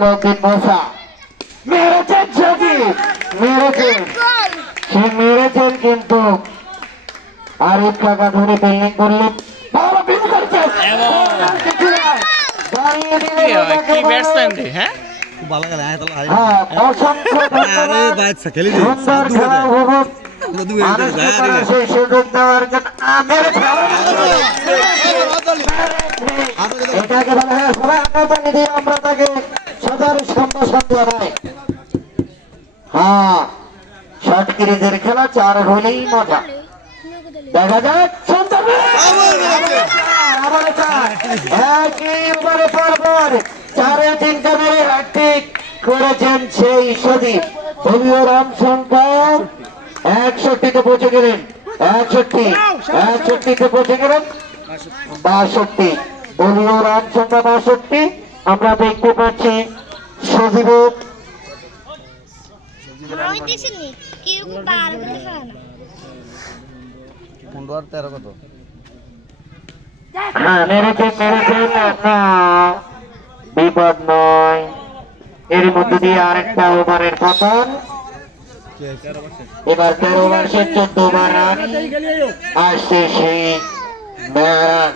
নজরুদ্দিন মোসা মেরেছেন সজীব, মেরেছেন, সে মেরেছেন কিন্তু আরিফ কাকা ধরে ফিল্ডিং করলেন, ভালো ফিল্ড করছেন, দাঁড়িয়ে দিলেন কি ব্যাটসম্যান রে, হ্যাঁ হ্যাঁ, অসংখ্য ধন্যবাদ, সুন্দর খেলা উপভোগ সেই সুযোগ দেওয়ার জন্য এটাকে বলা হয় সবাই আমরা নিদি, আমরা তাকে সদর সম্ভাষণ জানাই। হ্যাঁ, শর্ট ক্রিজের খেলা 4 হলেই মজা। দেখা যাক সুন্দর আবার একেবারে পরপর 4-3 মেরে হ্যাট্রিক করেছেন সেই সদীপ। দলীয় রান সংখ্যা 61-তে পৌঁছে গেলেন, 61-তে পৌঁছে গেলেন 62। দলীয় রান সংখ্যা 62। আমরা দেখতে পাচ্ছি সজীবের বিপদ নয়, এর মধ্যে দিয়ে আরেকটা ওভারের পতন। এবার 13 ওভার শেষ, 14 ওভার রান আসছে সেই মেহরান।